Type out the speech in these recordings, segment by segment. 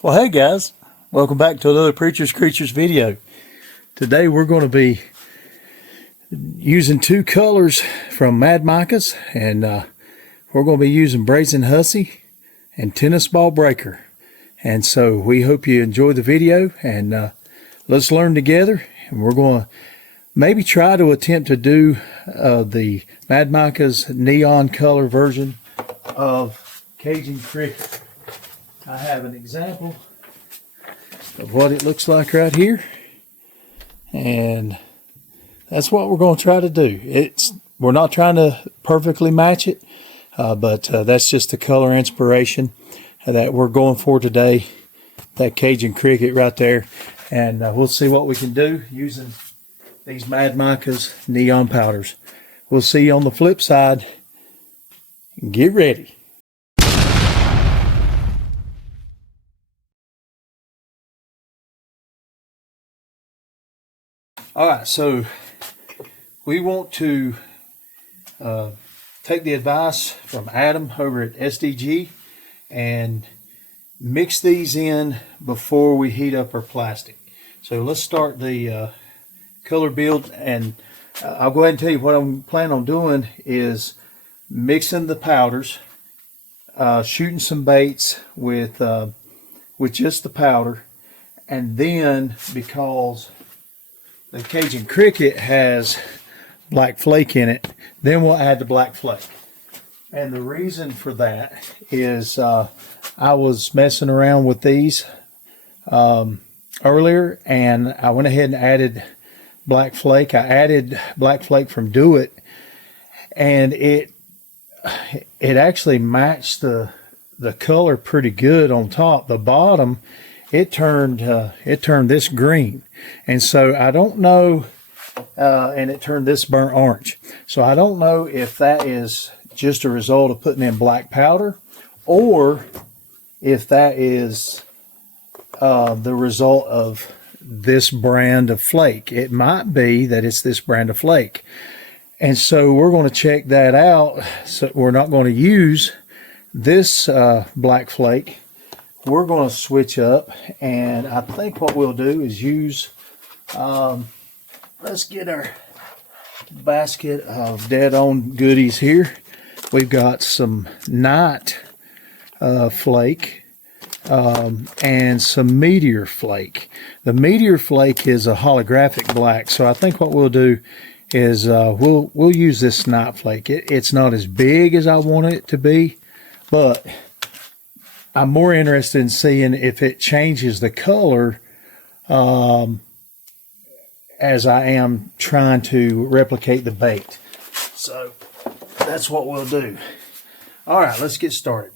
Well, hey guys, welcome back to another Preacher's Creatures video. Today we're going to be using two colors from Mad Micas, and we're going to be using Brazen Hussy and Tennis Ball Breaker. And so we hope you enjoy the video, and let's learn together. And we're going to maybe try to attempt to do the Mad Micas neon color version of Cajun Cricket. I have an example of what it looks like right here, and that's what we're going to try to do. We're not trying to perfectly match it, but that's just the color inspiration that we're going for today, that Cajun Cricket right there. And we'll see what we can do using these Mad Micas neon powders. We'll see you on the flip side. Get ready. Alright, so we want to take the advice from Adam over at SDG and mix these in before we heat up our plastic. So let's start the color build, and I'll go ahead and tell you what I'm planning on doing is mixing the powders, shooting some baits with just the powder, and then because the Cajun Cricket has black flake in it, then we'll add the black flake. And the reason for that is I was messing around with these earlier, and I went ahead and added black flake. I added black flake from Do It, and it actually matched the color pretty good on top. The bottom, it turned this green, and so I don't know, and it turned this burnt orange. So I don't know if that is just a result of putting in black powder, or if that is the result of this brand of flake. It might be that it's this brand of flake, and so we're going to check that out. So we're not going to use this black flake. We're going to switch up, and I think what we'll do is use, let's get our basket of dead-on goodies here. We've got some night flake and some meteor flake. The meteor flake is a holographic black, so I think what we'll do is we'll use this night flake. It's not as big as I want it to be, but I'm more interested in seeing if it changes the color as I am trying to replicate the bait. So that's what we'll do. All right, let's get started.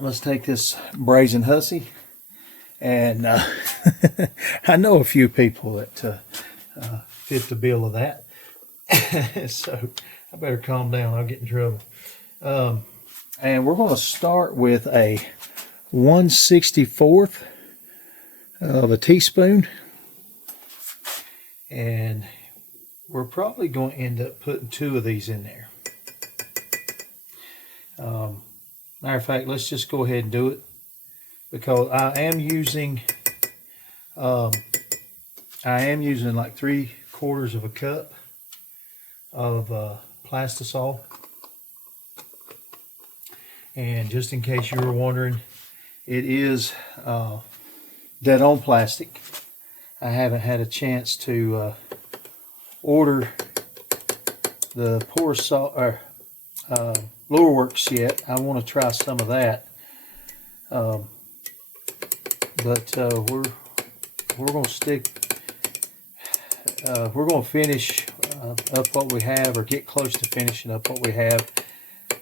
Let's take this Brazen Hussy, and I know a few people that fit the bill of that. So I better calm down. I'll get in trouble. And we're going to start with a 1/64th of a teaspoon. And we're probably going to end up putting two of these in there. Matter of fact, let's just go ahead and do it, because I am using like 3/4 of a cup of plastisol. And just in case you were wondering, it is dead-on plastic. I haven't had a chance to order the pour salt or lure works yet. I want to try some of that, but we're going to stick. We're going to finish up what we have, or get close to finishing up what we have,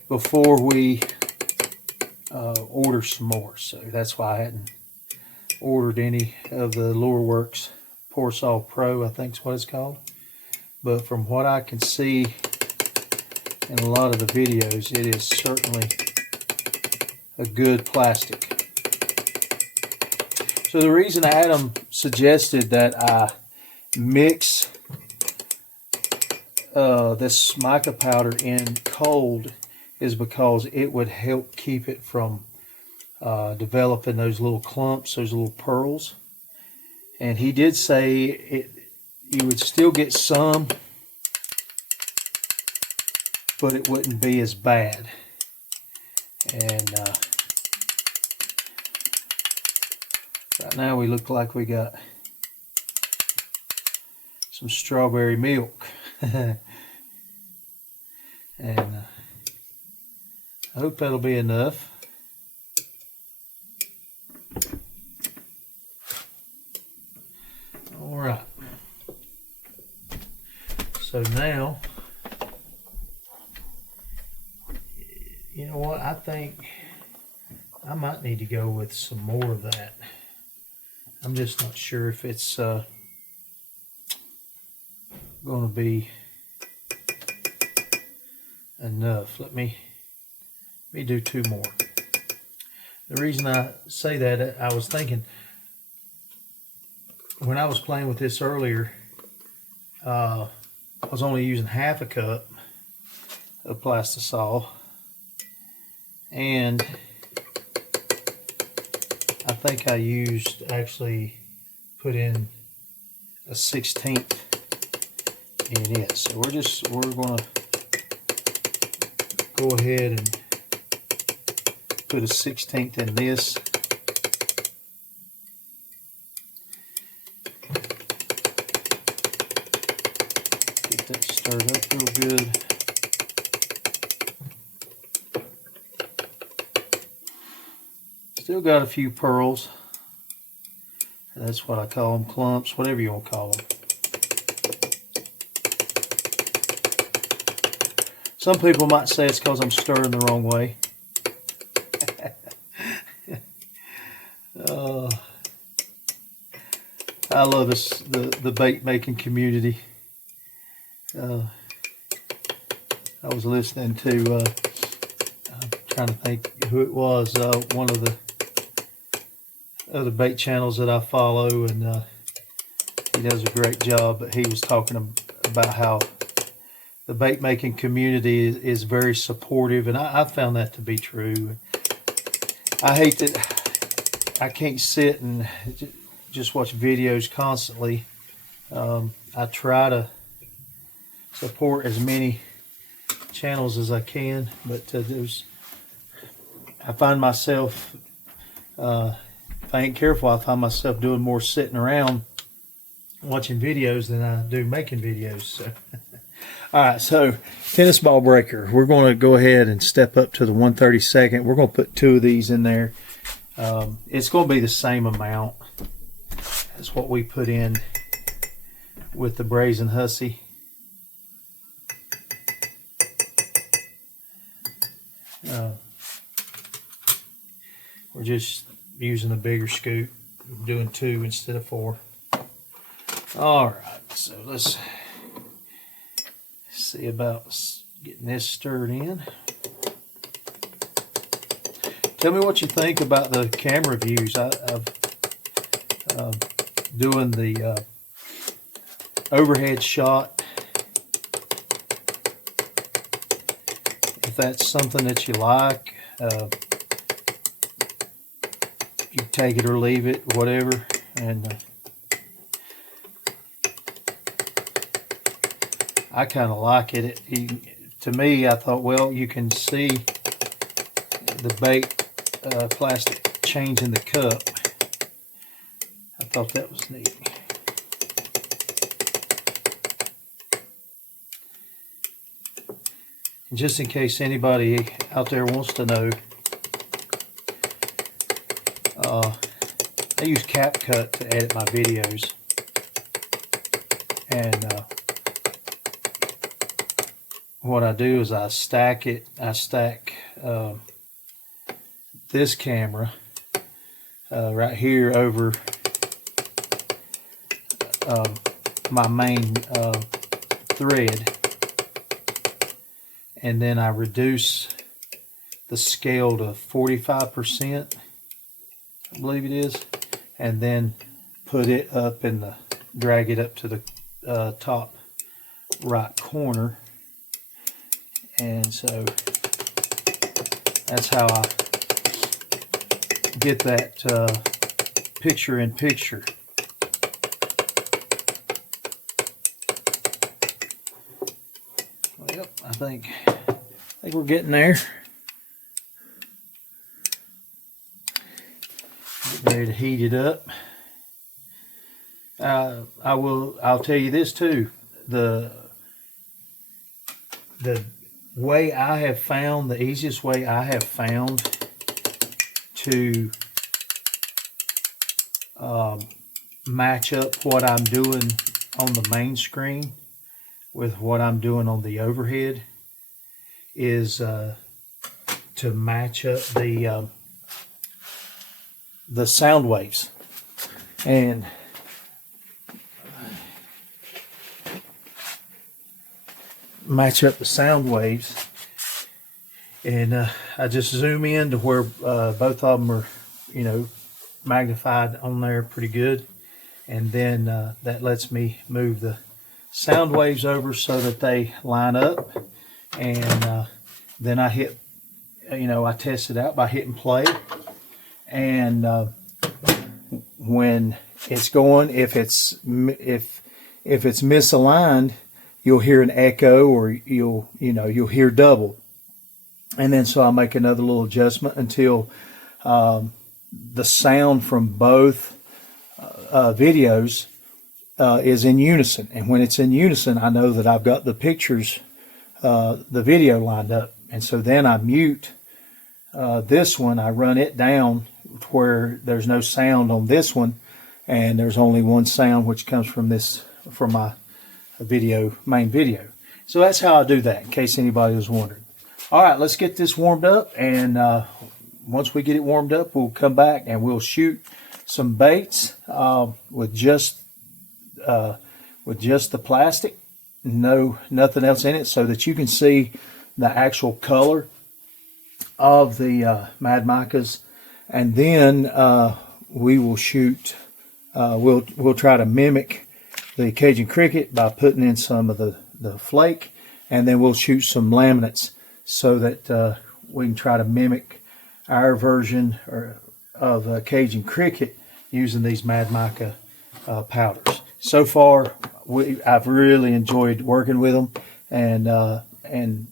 before we order some more. So that's why I hadn't ordered any of the Lure Works Pour Salt Pro, I think is what it's called. But from what I can see in a lot of the videos, it is certainly a good plastic. So the reason Adam suggested that I mix this mica powder in cold is because it would help keep it from developing those little clumps, those little pearls. And he did say you would still get some, but it wouldn't be as bad. And right now we look like we got some strawberry milk. And I hope that'll be enough. All right. So now, you know what? I think I might need to go with some more of that. I'm just not sure if it's going to be enough. Let me do 2 more. The reason I say that, I was thinking when I was playing with this earlier, I was only using half a cup of plastisol, and I think I actually put in a 1/16 in it. So we're gonna go ahead and put a 1/16 in this. Get that stirred up real good. Still got a few pearls. That's what I call them, clumps, whatever you want to call them. Some people might say it's because I'm stirring the wrong way. I love the bait making community. I was listening to, I'm trying to think who it was, one of the other bait channels that I follow, and he does a great job, but he was talking about how the bait making community is very supportive, and I found that to be true. I hate that I can't sit and just watch videos constantly. I try to support as many channels as I can, but I find myself, if I ain't careful, I find myself doing more sitting around watching videos than I do making videos. So. All right, so tennis ball breaker. We're going to go ahead and step up to the 1/32. We're going to put 2 of these in there. It's going to be the same amount as what we put in with the Brazen Hussy. We're just using a bigger scoop, doing 2 instead of 4. All right, so let's see about getting this stirred in. Tell me what you think about the camera views. I've doing the overhead shot. If that's something that you like, you take it or leave it, whatever. And I kind of like it. To me, I thought, well, you can see the bait plastic changing the cup. I thought that was neat. And just in case anybody out there wants to know, I use CapCut to edit my videos, and what I do is I stack it. I stack this camera right here over my main thread, and then I reduce the scale to 45%, I believe it is, and then put it up in the, drag it up to the top right corner. And so that's how get that picture in picture. Well, I think we're getting there. Get ready to heat it up. I'll tell you this too. The way I have found, the easiest way I have found to match up what I'm doing on the main screen with what I'm doing on the overhead is to match up the sound waves. And match up the sound waves, and I just zoom in to where both of them are, magnified on there pretty good, and then that lets me move the sound waves over so that they line up, and then I hit, I test it out by hitting play, and when it's going, if it's misaligned, you'll hear an echo, or you'll hear double. And then so I'll make another little adjustment until the sound from both videos is in unison. And when it's in unison, I know that I've got the pictures, the video lined up. And so then I mute this one. I run it down to where there's no sound on this one, and there's only one sound, which comes from my main video. So that's how I do that, in case anybody was wondering. All right, let's get this warmed up, and once we get it warmed up, we'll come back and we'll shoot some baits with just the plastic, nothing else in it, so that you can see the actual color of the Mad Micas. And then we will shoot. We'll try to mimic the Cajun Cricket by putting in some of the flake, and then we'll shoot some laminates so that we can try to mimic our version of Cajun Cricket using these Mad Mica powders. So far, I've really enjoyed working with them, and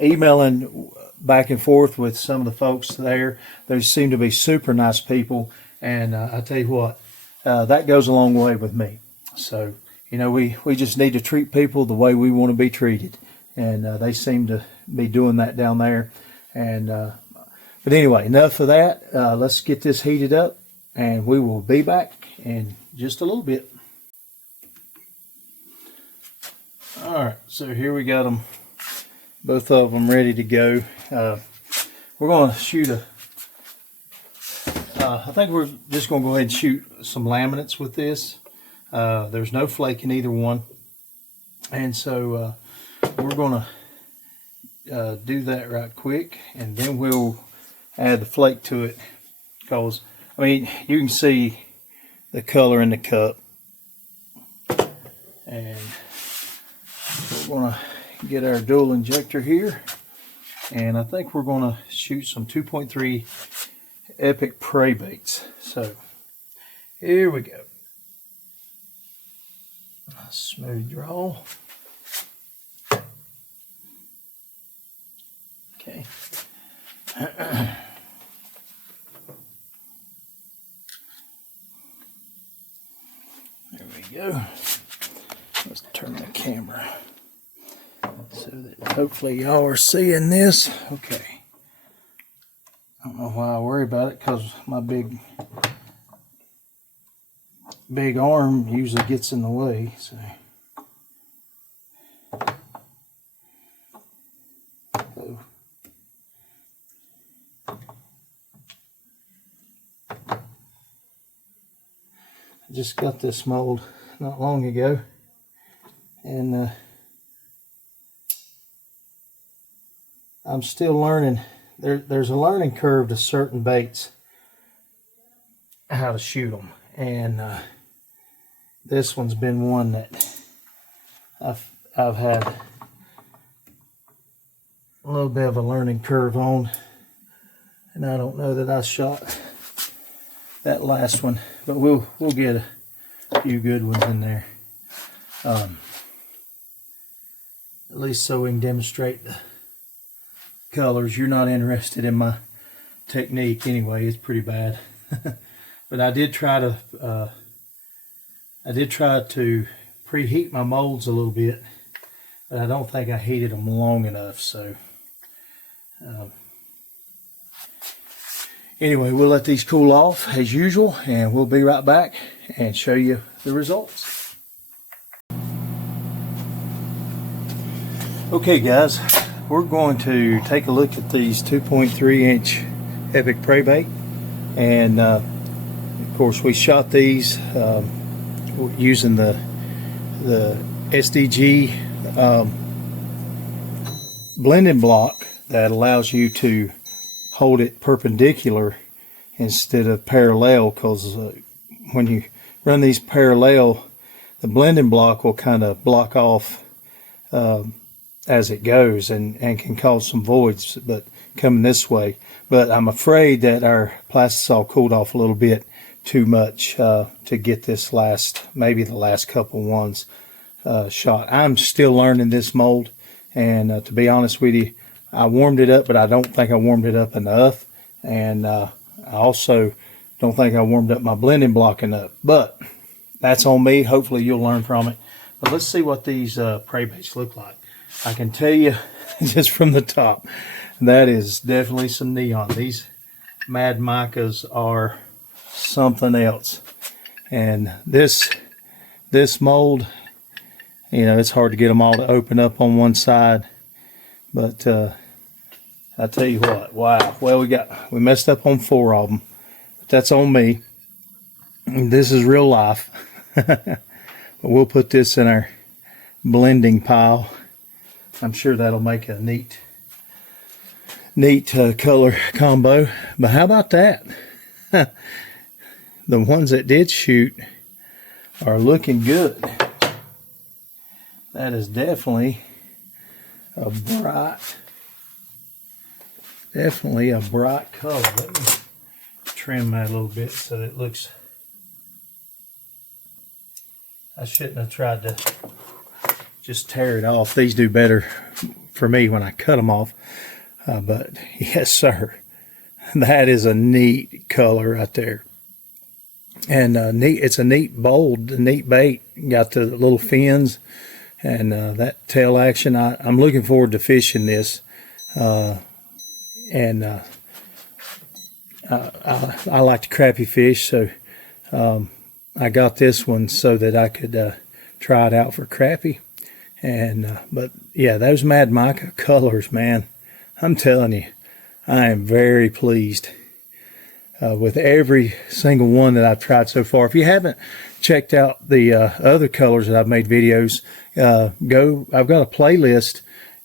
emailing back and forth with some of the folks there. They seem to be super nice people, and I tell you what, that goes a long way with me. So, we just need to treat people the way we want to be treated. And they seem to be doing that down there. And but anyway, enough of that. Let's get this heated up, and we will be back in just a little bit. All right, so here we got them, both of them ready to go. We're going to shoot I think we're just going to go ahead and shoot some laminates with this. There's no flake in either one, and so we're going to do that right quick, and then we'll add the flake to it, because you can see the color in the cup. And we're going to get our dual injector here, and I think we're going to shoot some 2.3 epic prey baits. So here we go. A smooth draw. Okay. There we go. Let's turn the camera so that hopefully y'all are seeing this. Okay. I don't know why I worry about it, because my big arm usually gets in the way. So I just got this mold not long ago, and I'm still learning. There's a learning curve to certain baits, how to shoot them, and this one's been one that I've had a little bit of a learning curve on, and I don't know that I shot that last one, but we'll get a few good ones in there. At least so we can demonstrate the colors. You're not interested in my technique anyway. It's pretty bad. But I did try to preheat my molds a little bit, but I don't think I heated them long enough. So anyway, we'll let these cool off as usual, and we'll be right back and show you the results. Okay guys, we're going to take a look at these 2.3 inch Epic Prey Bait, and of course we shot these using the SDG blending block that allows you to hold it perpendicular instead of parallel, because when you run these parallel, the blending block will kind of block off as it goes and can cause some voids, but coming this way. But I'm afraid that our plastisol cooled off a little bit too much to get this maybe the last couple ones shot. I'm still learning this mold, and to be honest with you, I warmed it up, but I don't think I warmed it up enough, and I also don't think I warmed up my blending block enough, but that's on me. Hopefully you'll learn from it. But let's see what these prey baits look like. I can tell you just from the top, that is definitely some neon. These Mad Micas are something else. And this mold, you know, it's hard to get them all to open up on one side. But I tell you what, wow. Well, we messed up on 4 of them. But that's on me. This is real life. But we'll put this in our blending pile. I'm sure that'll make a neat color combo. But how about that? The ones that did shoot are looking good. That is definitely a bright color. Let me trim that a little bit so it looks. I shouldn't have tried to just tear it off. These do better for me when I cut them off. But yes, sir, that is a neat color right there. And it's a neat bold, neat bait. Got the little fins and that tail action. I'm looking forward to fishing this. I like to crappie fish, so I got this one so that I could try it out for crappie. And but yeah, those Mad Mica colors, man, I'm telling you, I am very pleased with every single one that I've tried so far. If you haven't checked out the other colors that I've made videos, I've got a playlist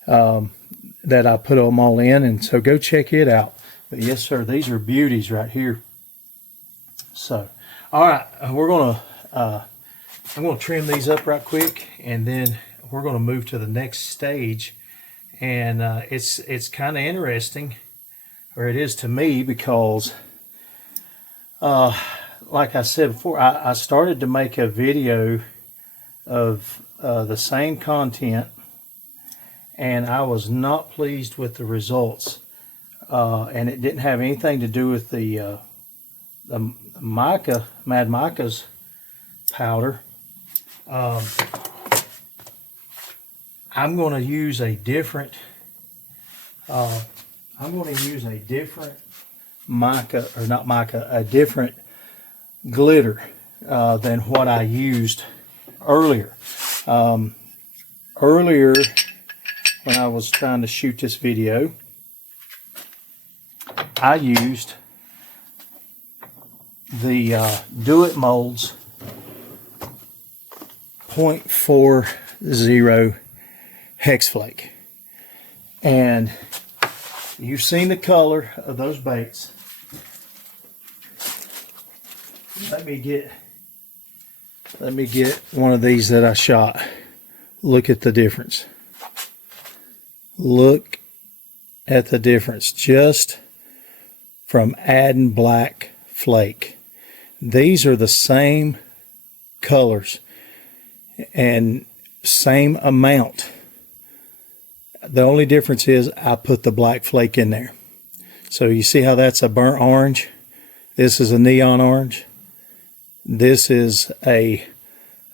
that I put them all in, and so go check it out. But yes, sir, these are beauties right here. So, all right, I'm gonna trim these up right quick, and then we're gonna move to the next stage. And it's kind of interesting, or it is to me, because like I said before, I started to make a video of the same content, and I was not pleased with the results. And it didn't have anything to do with the Mad Micas powder. I'm going to use a different mica, or not mica, a different glitter than what I used earlier. Earlier, when I was trying to shoot this video, I used the Do It Molds 0.40 hex flake, and you've seen the color of those baits. Let me get one of these that I shot. Look at the difference. Look at the difference just from adding black flake. these are the same colors and same amount. The only difference is I put the black flake in there. So you see how that's a burnt orange? This is a neon orange. This is a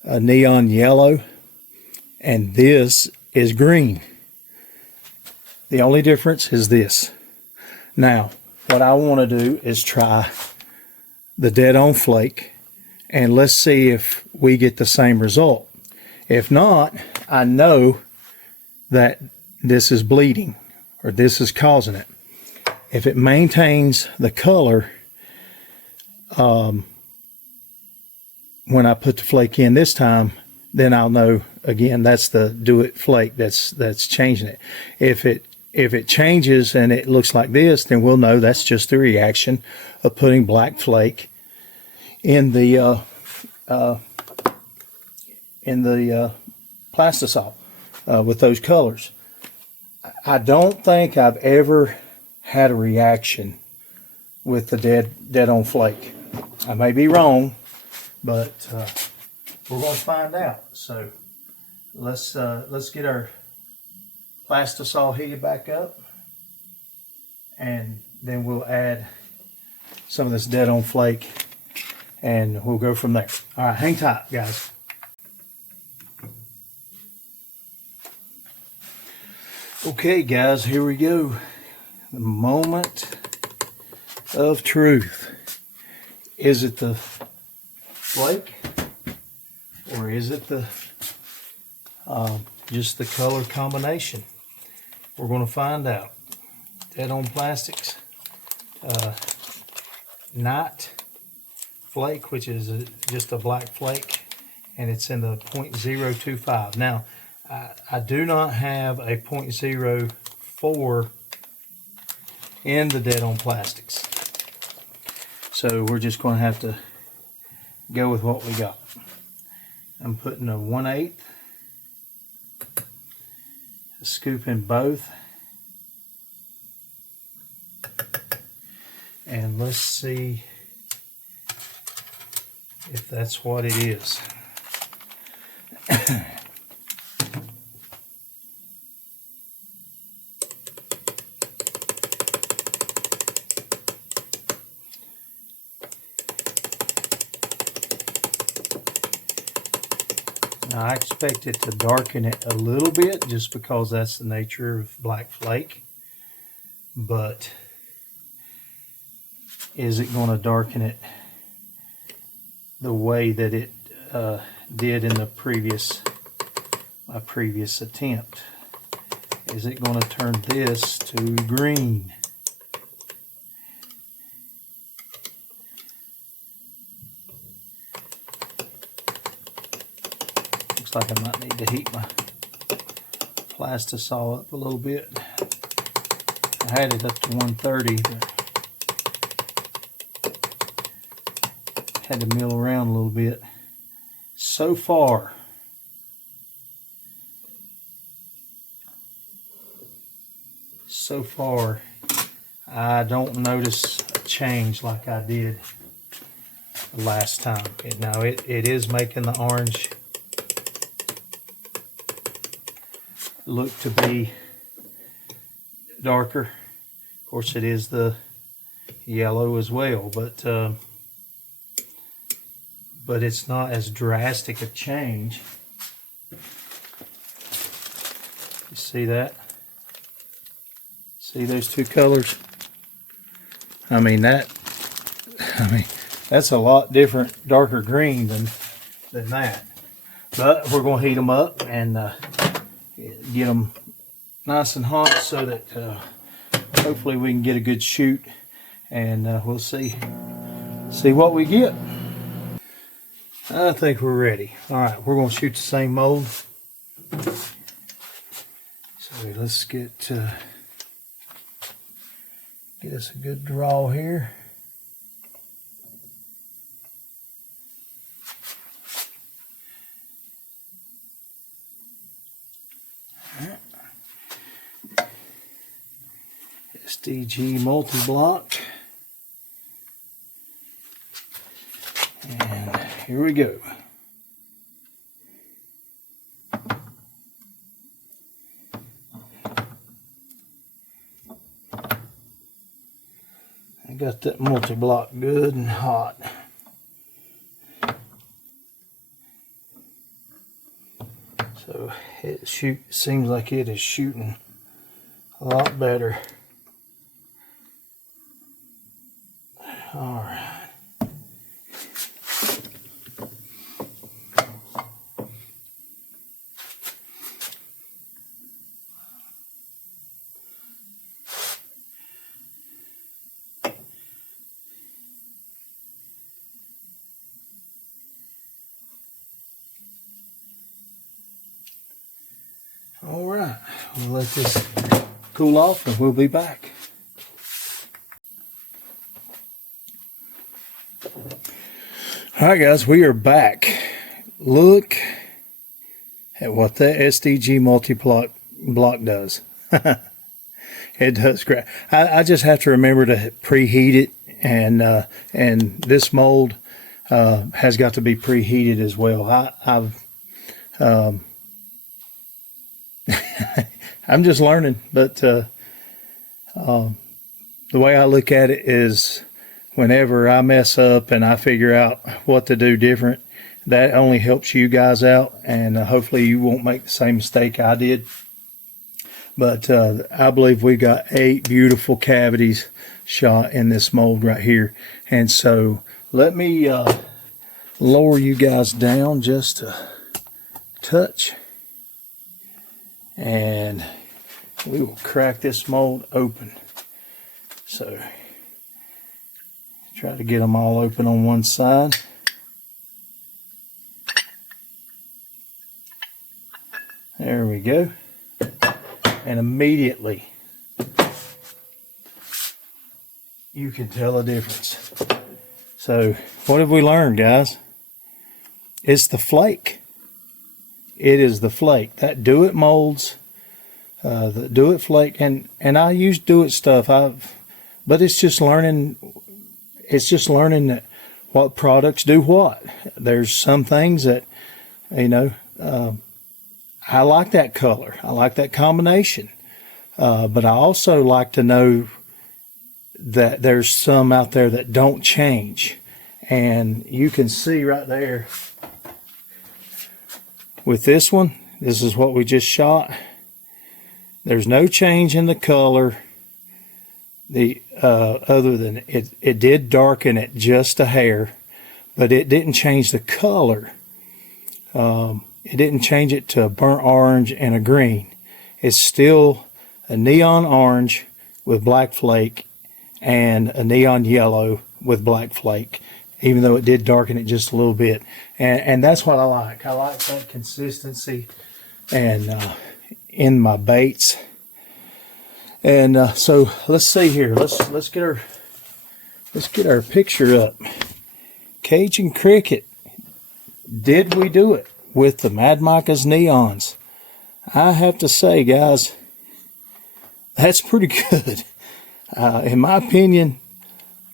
neon yellow. And this is green. The only difference is this. Now, what I want to do is try the dead on flake, and let's see if we get the same result. If not, I know that this is bleeding, or this is causing it. If it maintains the color when I put the flake in this time, then I'll know, again, that's the do it flake that's changing it. If it changes and it looks like this, then we'll know that's just the reaction of putting black flake in the plastisol with those colors. I don't think I've ever had a reaction with the dead on flake. I may be wrong, but we're going to find out. So let's get our plastisol heated back up, and then we'll add some of this dead on flake, and we'll go from there. All right, hang tight, guys. Okay, guys, here we go. The moment of truth. Is it the flake, or is it the just the color combination? We're going to find out. Dead on plastics, not flake, which is just a black flake, and it's in the 0.025. Now, I do not have a 0.04 in the dead on plastics, so we're just going to have to go with what we got. I'm putting a 1/8, a scoop in both, and let's see if that's what it is. Now, I expect it to darken it a little bit just because that's the nature of black flake, but is it going to darken it the way that it did in the my previous attempt? Is it going to turn this to green? Looks like I might need to heat my plastisol up a little bit. I had it up to 130, but had to mill around a little bit. So far, I don't notice a change like I did the last time. Now it is making the orange look to be darker. Of course, it is the yellow as well, but it's not as drastic a change. You see that? See those two colors? I mean that's a lot different, darker green than that. But we're going to heat them up and get them nice and hot so that hopefully we can get a good shoot, and we'll see what we get. I think we're ready. All right, we're going to shoot the same mold. So let's get us a good draw here. SDG multi-block. And here we go. I got that multi-block good and hot. So it seems like it is shooting a lot better. All right. All right, we'll let this cool off and we'll be back. All right, guys, we are back. Look at what the SDG multi-block does. It does great. I just have to remember to preheat it, and this mold has got to be preheated as well. I'm just learning, but the way I look at it is whenever I mess up and I figure out what to do different, that only helps you guys out, and hopefully you won't make the same mistake I did. But I believe we got 8 beautiful cavities shot in this mold right here. And so let me lower you guys down just a touch. And we will crack this mold open. So try to get them all open on one side. There we go. And immediately you can tell a difference. So what have we learned, guys? It's the flake. It is the flake. That Do It molds, the Do It flake, and I use Do It stuff. But it's just learning. It's just learning that what products do what. There's some things that, you know, I like that color. I like that combination. But I also like to know that there's some out there that don't change. And you can see right there with this one, this is what we just shot. There's no change in the color. Other than it did darken it just a hair, but it didn't change the color. It didn't change it to a burnt orange and a green. It's still a neon orange with black flake and a neon yellow with black flake, even though it did darken it just a little bit. And that's what I like. I like that consistency and in my baits. And so let's see here. Let's get our picture up. Cajun Cricket. Did we do it with the Mad Micas neons? I have to say, guys, that's pretty good. In my opinion,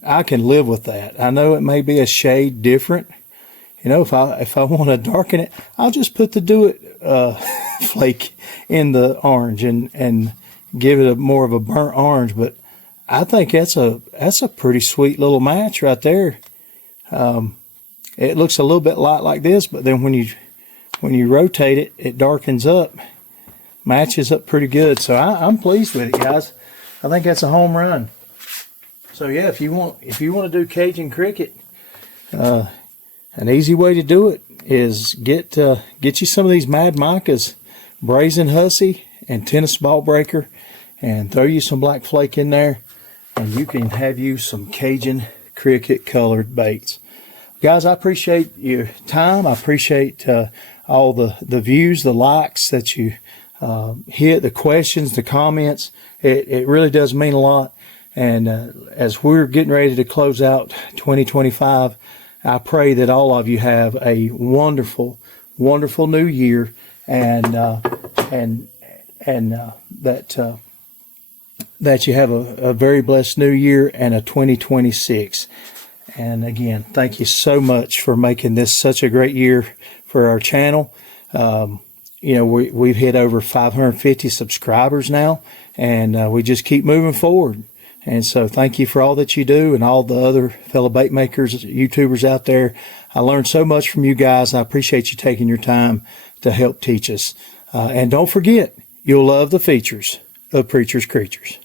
I can live with that. I know it may be a shade different. You know, if I want to darken it, I'll just put the Do It flake in the orange and give it more of a burnt orange. But I think that's a pretty sweet little match right there. It looks a little bit light like this, but then when you rotate it, it darkens up, matches up pretty good. So I'm pleased with it, guys. I think that's a home run. So yeah, if you want to do Cajun Cricket, an easy way to do it is get you some of these Mad Micas, Brazen Hussy and tennis ball breaker, and throw you some black flake in there, and you can have you some Cajun Cricket colored baits. Guys, I appreciate your time. I appreciate all the views, the likes that you hit, the questions, the comments. It really does mean a lot. And as we're getting ready to close out 2025, I pray that all of you have a wonderful, wonderful new year, and that you have a very blessed new year and a 2026. And again, thank you so much for making this such a great year for our channel. You know, we've hit over 550 subscribers now, and we just keep moving forward. And so thank you for all that you do, and all the other fellow bait makers, YouTubers out there. I learned so much from you guys. I appreciate you taking your time to help teach us. And don't forget, you'll love the features of Preacher's Creatures.